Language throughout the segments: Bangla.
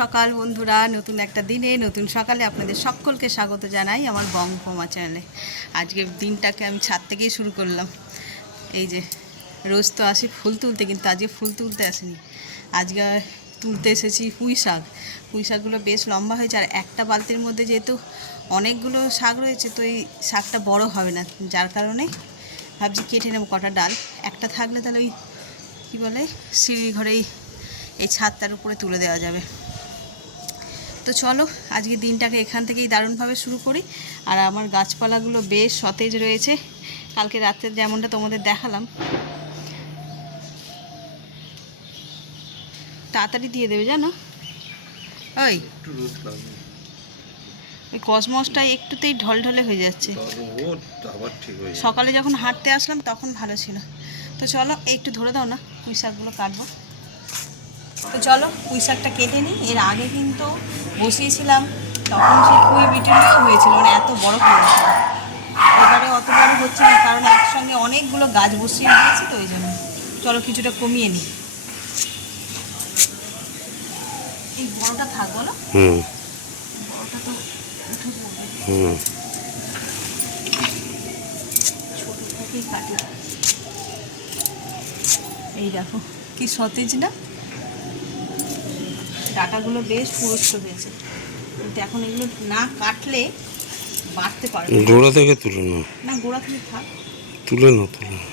সকাল বন্ধুরা, নতুন একটা দিনে, নতুন সকালে আপনাদের সকলকে স্বাগত জানাই আমার বঙ্গমা চ্যানেলে আজকে দিনটাকে আমি ছাদ থেকেই শুরু করলাম। এই যে, রোজ তো আসি ফুল তুলতে, কিন্তু আজকে ফুল তুলতে আসিনি। আজকে তুলতে এসেছি পুঁই শাক। পুঁই শাকগুলো বেশ লম্বা হয়েছে, আর একটা বালতির মধ্যে যেহেতু অনেকগুলো শাক রয়েছে, তো এই শাকটা বড় হবে না। যার কারণে ভাবছি কেটে নেব কটা ডাল। একটা থাকলে তাহলে ওই, কী বলে সিঁড়ি ঘরেই এই ছাদটার উপরে তুলে দেওয়া যাবে। তো চলো আজকে দিনটাকে এখান থেকেই দারুণভাবে শুরু করি। আর আমার গাছপালাগুলো বেশ সতেজ রয়েছে। কালকে রাত্রে যেমনটা তোমাদের দেখালাম। তাড়াতাড়ি দিয়ে দেবে জানো? ওই। ওই কসমসটা একটুতেই ঢলঢলে হয়ে যাচ্ছে। সকালে যখন হাঁটতে আসলাম তখন ভালো ছিল। তো চলো একটু ধরে দাও না পুঁই শাকগুলো কাটবো। তো চলো পুঁই শাকটা কেটে নিই। এর আগে কিন্তু বসিয়েছিলাম তখন সে পুঁই বিটিও হয়েছিল মানে এত বড় হয়েছিল এবারে অত বড় হচ্ছে না কারণ একসঙ্গে অনেকগুলো গাছ বসিয়ে দিয়েছি তো ওই জন্য চলো কিছুটা কমিয়ে নিই। এই বড়টা থাকব না বড়টা তো হুম। ছোট থেকেই কাটি এই দেখো কি সতেজ না। ডাটাগুলো বেশ পুরস্ত হয়েছে। কিন্তু এখন এগুলো না কাটলে বাড়তে পারবে না। গোড়া থেকে তুলে নাও। না গোড়া থেকে থাক। তুলে নাও তুলে নাও।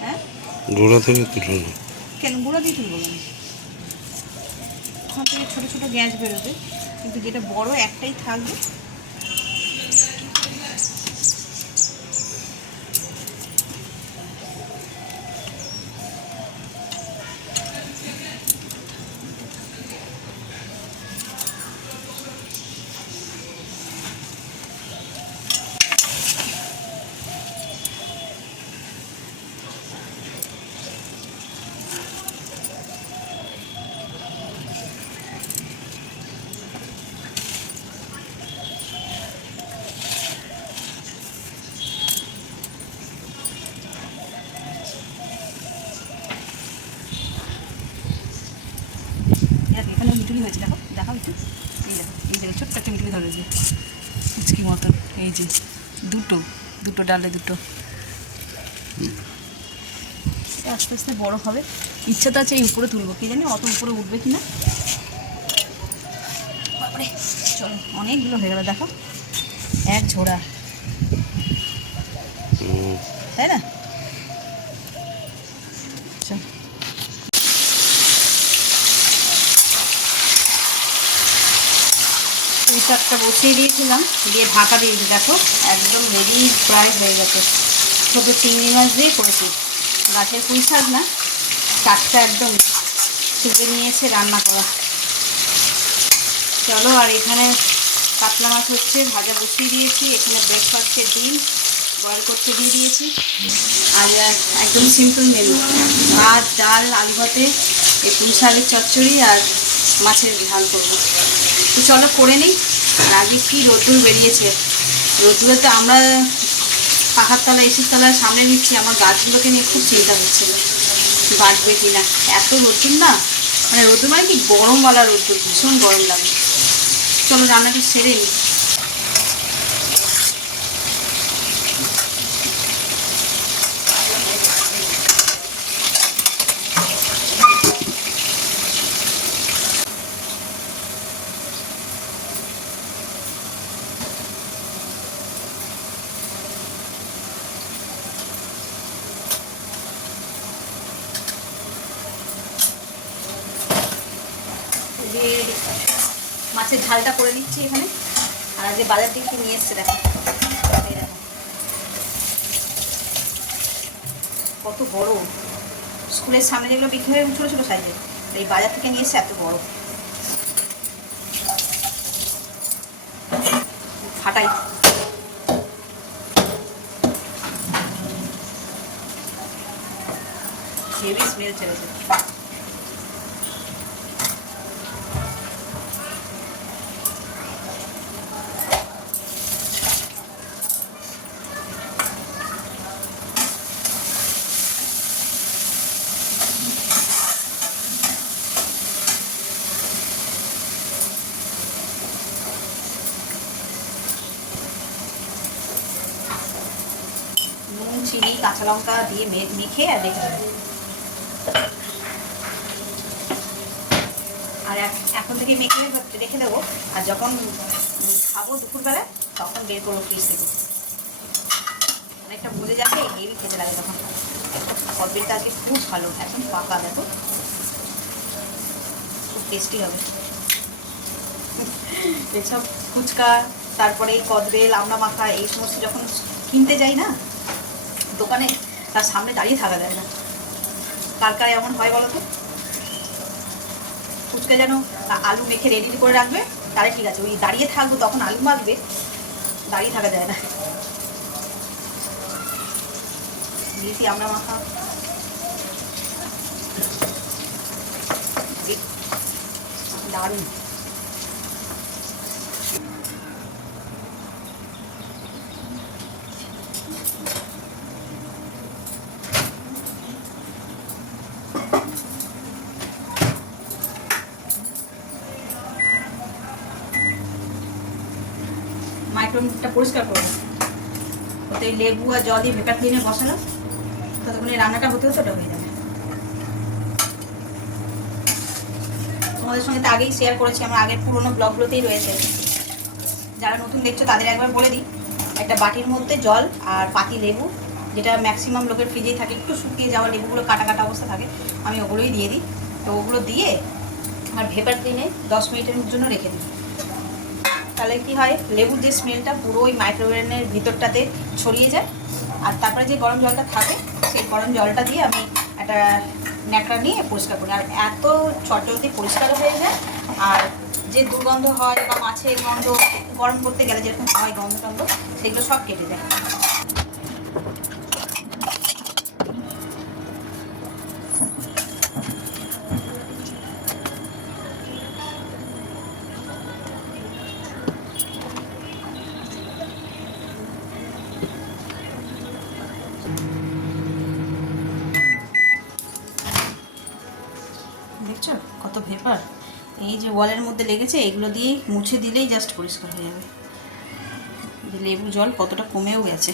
হ্যাঁ? গোড়া থেকে তুলে নাও। কেন? গোড়া দিয়ে তুলবো না ওখান থেকে ছোটো ছোটো গ্যাস বেরোবে। কিন্তু যেটা বড় একটাই থাকবে। হয়েছে দেখো দেখাও একটু। এই দেখো এই দেখো ছোট্ট একটা মিটুলি ধরেছে কুচকি মতন এই যে দুটো দুটো ডালে দুটো। আস্তে আস্তে বড় হবে। ইচ্ছা তো আছে এই উপরে তুলবো কি জানি অত উপরে উঠবে কি না বাপরে চলো অনেকগুলো হয়ে গেল দেখো এক ঝোড়া। তাই না? শাকটা বসিয়ে দিয়েছিলাম, দিয়ে ঢাকা দিয়েছি। দেখো, একদম রেডি প্রায় হয়ে গেছে। ছোটো চিংড়ি মাছ দিয়ে করেছি। গাছের পুঁই শাক না শাকটা একদম তুলে নিয়েছে রান্না করা। চলো, আর এখানে কাতলা মাছ হচ্ছে, ভাজা বসিয়ে দিয়েছি। এখানে ব্রেকফাস্টের ডিম বয়েল করতে দিয়ে দিয়েছি। আর একদম সিম্পল মেনু ভাত, ডাল, আলু ভাতে এই পুঁই শাকের চচ্চড়ি আর মাছের ঝাল করব। তো চলো, করে নিই। আর আগে কি রোদ্দুর বেরিয়েছে? রোদ্দুরে তো আমরা পাখার তলা এসির তলায় সামনে নিচ্ছি আমার গাছগুলোকে নিয়ে খুব চিন্তা হচ্ছিল। বাঁচবে কি না? এত রোদ্দুর না? মানে রোদ্দুর মানে কি? গরমওয়ালা রোদ্দুর, ভীষণ গরম লাগে। চলো রান্নাটা সেরে নিই যে মাছের ঝালটা করে নিচ্ছি এখানে আজকে বাজার থেকে নিয়ে এসছে, দেখো। দেখো। কত বড়। স্কুলের সামনে যেগুলো বিক্রি হয় ছোটো ছোটো সাইজের এই বাজার থেকে নিয়ে এসছে এত বড়। ফাটাই। হেভি স্মেল ছেড়েছে চিনি কাঁচা লঙ্কা দিয়ে মেখে আর রেখে আর এখন থেকে মেখে রেখে- দেবো আর যখন খাব দুপুরবেলা তখন বের করব ফ্রিজ থেকে। অনেকটা ভুলে যাবে, হেভি খেতে লাগে তখন। কদবেলটা আজকে খুব ভালো, এখন পাকা, দেখো। খুব টেস্টি হবে। এসব ফুচকা, তারপরে কদবেল আমড়া মাখা এই সমস্ত যখন কিনতে যাই না দোকানে তার সামনে দাঁড়িয়ে থাকা যায় না। কার কার এমন হয় বলো তো? ফুচকা যেন আলু মেখে রেডি করে রাখবে। তাহলে ঠিক আছে, ওই দাঁড়িয়ে থাকব তখন আলু মাখবে, দাঁড়িয়ে থাকা যায় না। দিয়েছি আমরা মাখা। দারুণ। মাইক্রোওয়েভটা পরিষ্কার করব। ওতে লেবু আর জল দিয়ে ভেপার ক্লিনে বসালাম। ততক্ষণ রান্নাটা হতে হতে ওটা হয়ে যাবে। তোমাদের সঙ্গে তো আগেই শেয়ার করেছি, আমার আগের পুরোনো ব্লগগুলোতেই রয়েছে। যারা নতুন দেখছ, তাদের একবার বলে দিই, একটা বাটির মধ্যে জল আর পাতি লেবু, যেটা ম্যাক্সিমাম লোকের ফ্রিজেই থাকে, একটু শুকিয়ে যাওয়া লেবুগুলো কাটা কাটা অবস্থা থাকে, আমি ওগুলোই দিয়ে দিই। তো ওগুলো দিয়ে আর ভেপার ক্লিনে দশ মিনিটের জন্য রেখে দিই। তাহলে কি হয়? লেবুর যে স্মেলটা পুরো ওই মাইক্রোওভেনের ভিতরটাতে ছড়িয়ে যায়। আর তারপরে যে গরম জলটা থাকে, সেই গরম জলটা দিয়ে আমি একটা ন্যাকড়া নিয়ে পরিষ্কার করি। আর এত চটজলদি পরিষ্কার হয়ে যায়। আর যে দুর্গন্ধ হয় বা মাছের গন্ধ গরম করতে গেলে যেরকম হয় গন্ধ টন্ধ, সেগুলো সব কেটে যায়। কত ভেপার এই যে ওয়ালের মধ্যে লেগেছে, এগুলো দিয়ে মুছে দিলেই জাস্ট পরিষ্কার হয়ে যাবে। লেবু জল কতটা কমেও গেছে।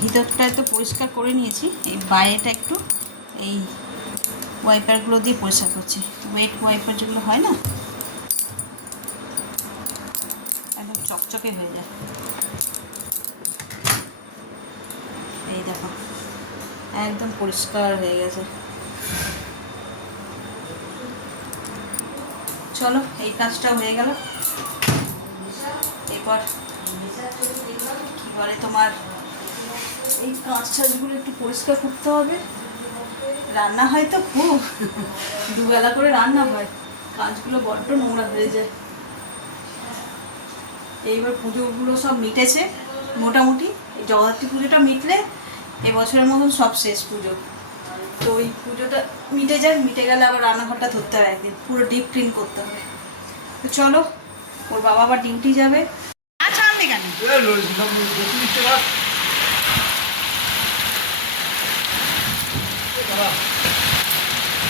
ভিতরটা তো পরিষ্কার করে নিয়েছি, এই বাইরেটা একটু এই ওয়াইপারগুলো দিয়ে পরিষ্কার করছি। ওয়েট ওয়াইপার যেগুলো হয় না একদম চকচকে হয়ে যায়। এই দেখো, একদম পরিষ্কার হয়ে গেছে। চলো, এই কাজটা হয়ে গেল। এরপর কি বলে তোমার? এই কাঁচ টাচগুলো একটু পরিষ্কার করতে হবে। রান্না হয় তো খুব। দুবেলা করে রান্না হয়। কাঁচগুলো বড্ড নোংরা হয়ে যায়। এইবার পুজোগুলো সব মিটেছে মোটামুটি এই জগদ্ধাত্রী পুজোটা মিটলে এবছরের মতন সব শেষ পুজো। তো ওই পুজোটা মিটে যায় মিটে গেলে আবার রান্নাঘরটা ধরতে হবে একদিন পুরো ডিপ ক্লিন করতে হবে। তো চলো ওর বাবা আবার ডিউটি যাবে। আচ্ছা আমি কেন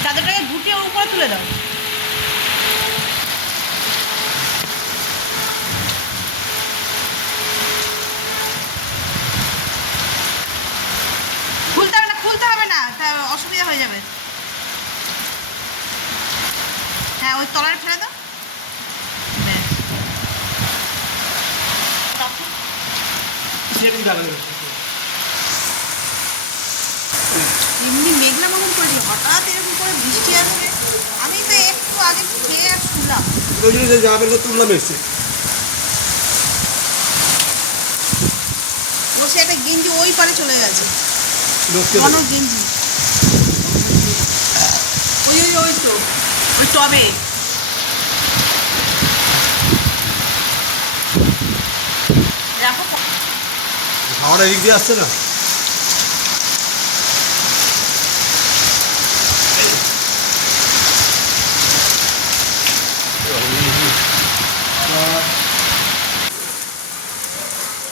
চাদরটাকে ওর উপরে তুলে দাও খুলতে হবে না খুলতে হবে না তা অসুবিধা হয়ে যাবে হ্যাঁ ওই তলায় ফেলে দাও। এমনি মেঘনা মতন করেছিল হঠাৎ এরকম করে বৃষ্টি আসবে আমি তো একটু আগে খেয়ে আর শুনলাম জন্য জামা প্যান্ট তুললাম এসে বসে একটা গেঞ্জি ওই পারে চলে গেছে। গেঞ্জি ওই ওই ওই তো ওই টবে হাওড়া এদিক দিয়ে আসছে না?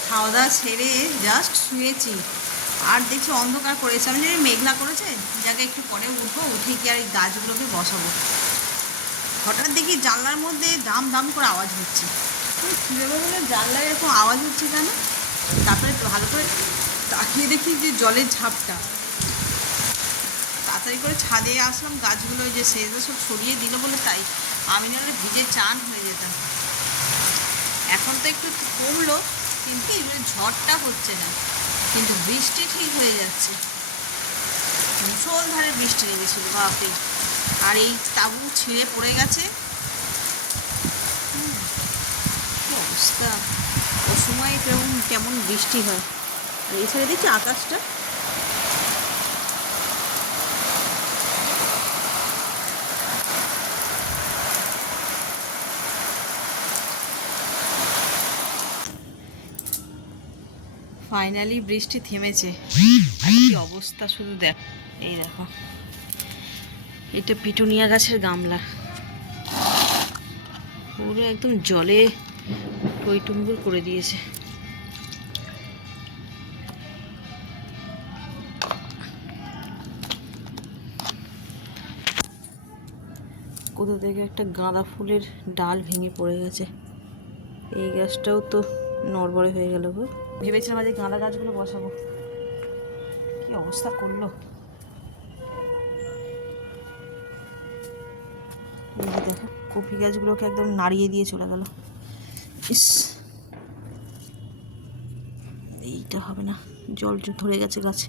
খাওয়া দাওয়া ছেড়ে জাস্ট শুয়েছি। আর দেখছি অন্ধকার করেছে। আমি জানি মেঘলা করেছে? যাকে একটু পরে উঠবো উঠে কি আর এই গাছগুলোকে বসাবো। হঠাৎ দেখি জানলার মধ্যে দাম দাম করে আওয়াজ হচ্ছে। কী বলে জানলার এরকম আওয়াজ হচ্ছে কেন? তারপরে ভালো করে তাকিয়ে দেখি যে জলের ঝাপটা। তাড়াতাড়ি করে ছাদে আসলাম, গাছগুলো যে সেজা সব ছড়িয়ে দিল বলে তাই। আমি নাহলে ভিজে চান হয়ে যেতাম। এখন তো একটু কমলো, কিন্তু এবারে ঝড়টা হচ্ছে না। কিন্তু বৃষ্টি ঠিক হয়ে যাচ্ছে। মুসলধারে বৃষ্টি লেগেছিল বাপরে। আর এই তাবু ছিঁড়ে পড়ে গেছে। অবস্থা? ও সময় কেমন কেমন বৃষ্টি হয়। আর এছাড়া দেখছি আকাশটা। ফাইনালি বৃষ্টি থেমেছে। কি অবস্থা শুধু দেখ। এই দেখো। এটা পিটুনিয়া গাছের গামলা। পুরো একদম জলে টইটুম্বুর করে দিয়েছে। কোথা থেকে একটা গাঁদা ফুলের ডাল ভেঙে পড়ে গেছে। এই গাছটাও তো নড়বড়ে হয়ে গেল গো। ভেবেছিলাম আজ গাঁদা গাছগুলো বসাবো। কি অবস্থা করল? এই যে দেখো, কপি গাছগুলোকে একদম নাড়িয়ে দিয়ে চলে গেল। ইস, এইটা হবে না, জল ধরে গেছে গাছে।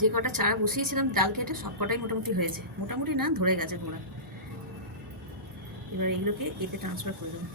যে কটা চারা বসিয়েছিলাম, ডাল কেটে সব কটাই মোটামুটি হয়েছে। মোটামুটি না, ধরে গেছে পুরো এবার এগুলোকে এতে ট্রান্সফার করে দেবো।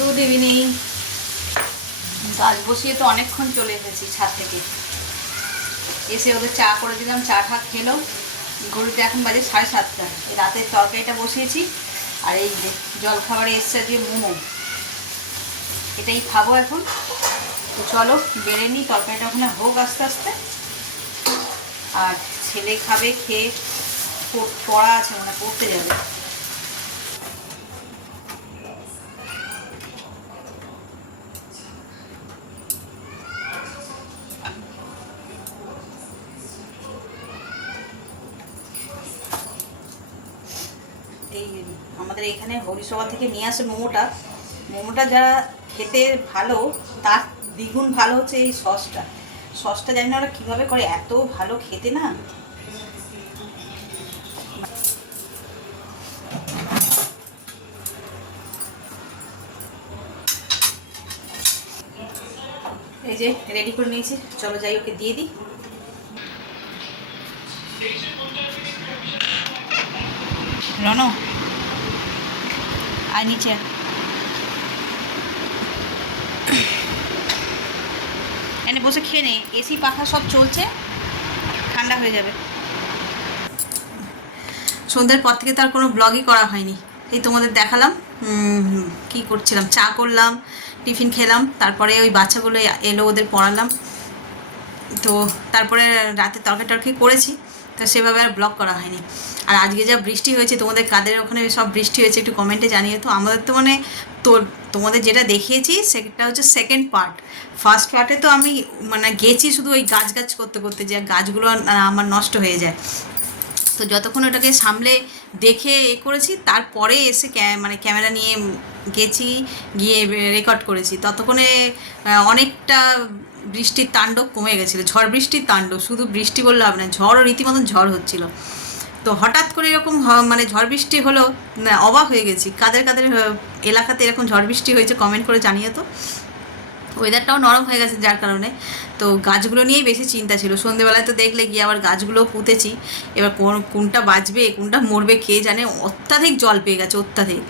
Good evening. গাছ বসিয়ে তো অনেকক্ষণ চলে এসেছি ছাদ থেকে। এসে ওদের চা করে দিলাম, চা ঠা খেলো। গরুতে এখন বাজে সাড়ে সাতটা। এই রাতের তরকারিটা বসিয়েছি। আর এই যে জলখাবারে এসছে যে মোমো। এটাই খাব এখন। তো চলো, বেড়ে নিই, তরকারিটা ওখানে হোক আস্তে আস্তে। আর ছেলে খাবে, খেয়ে পড়া আছে মানে পড়তে যাবে এই আমাদের এখানে হরিসভা থেকে নিয়ে আসে মোমোটা। মোমোটা যারা খেতে ভালো, তার দ্বিগুণ ভালো হচ্ছে এই সসটা। সসটা জানি না ওরা কীভাবে করে, এত ভালো খেতে না। এই যে রেডি করে নিয়েছি। চলো যাই, ওকে দিয়ে দিই। রনো আয় নিচে। এনে বসে খেয়ে নে। এসি পাখা সব চলছে, ঠান্ডা হয়ে যাবে। সন্ধ্যের পর থেকে তার কোনো ব্লগই করা হয়নি। এই তোমাদের দেখালাম কি করছিলাম, চা করলাম, টিফিন খেলাম, তারপরে ওই বাচ্চাগুলো এলো, ওদের পড়ালাম। তো তারপরে রাতে তরকারি টরকারি করেছি। তো সেভাবে আর ব্লগ করা হয়নি। আর আজকে যা বৃষ্টি হয়েছে, তোমাদের কাদের ওখানে সব বৃষ্টি হয়েছে একটু কমেন্টে জানিয়ে তো। আমাদের তো মানে তো তোমাদের যেটা দেখিয়েছি, সেটা হচ্ছে সেকেন্ড পার্ট ফার্স্ট পার্টে তো আমি মানে গেছি শুধু ওই গাছ গাছ করতে করতে, যে গাছগুলো আমার নষ্ট হয়ে যায়। তো যতক্ষণ ওটাকে সামলে দেখে এ করেছি, তারপরে এসে মানে ক্যামেরা নিয়ে গেছি, গিয়ে রেকর্ড করেছি। ততক্ষণে অনেকটা বৃষ্টির তাণ্ডব কমে গেছিল, ঝড় বৃষ্টির তাণ্ডব, শুধু বৃষ্টি বললে হবে না, ঝড়ও রীতিমতন ঝড় হচ্ছিল। তো হঠাৎ করে এরকম মানে ঝড় বৃষ্টি হলো অবাক হয়ে গেছি। কাদের কাদের এলাকাতে এরকম ঝড় বৃষ্টি হয়েছে কমেন্ট করে জানিয়ে তো। ওয়েদারটাও নরম হয়ে গেছে যার কারণে। তো গাছগুলো নিয়েই বেশি চিন্তা ছিল। সন্ধেবেলায় তো দেখলে গিয়ে আবার গাছগুলোও পুঁতেছি। এবার কোন, কোনটা বাঁচবে, কোনটা মরবে, কে জানে, অত্যাধিক জল পেয়ে গেছে, অত্যাধিক।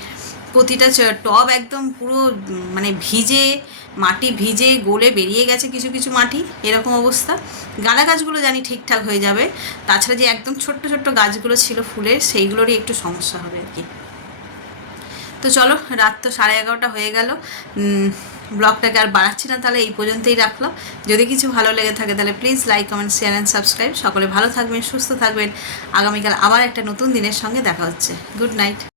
প্রতিটা টব একদম পুরো মানে ভিজে, মাটি ভিজে গলে বেরিয়ে গেছে কিছু কিছু মাটি, এরকম অবস্থা। গাঁদা গাছগুলো জানি ঠিকঠাক হয়ে যাবে। তাছাড়া যে একদম ছোট্ট ছোট্ট গাছগুলো ছিল ফুলের, সেইগুলোরই একটু সমস্যা হবে আর কি। তো চলো, রাত তো সাড়ে এগারোটা হয়ে গেল। ব্লগটাকে আর বাড়াচ্ছি না, তাহলে এই পর্যন্তই রাখলাম যদি কিছু ভালো লেগে থাকে, তাহলে please like comment share and subscribe সকলে ভালো থাকবেন, সুস্থ থাকবেন। আগামীকাল আবার একটা নতুন দিনের সঙ্গে দেখা হচ্ছে। Good night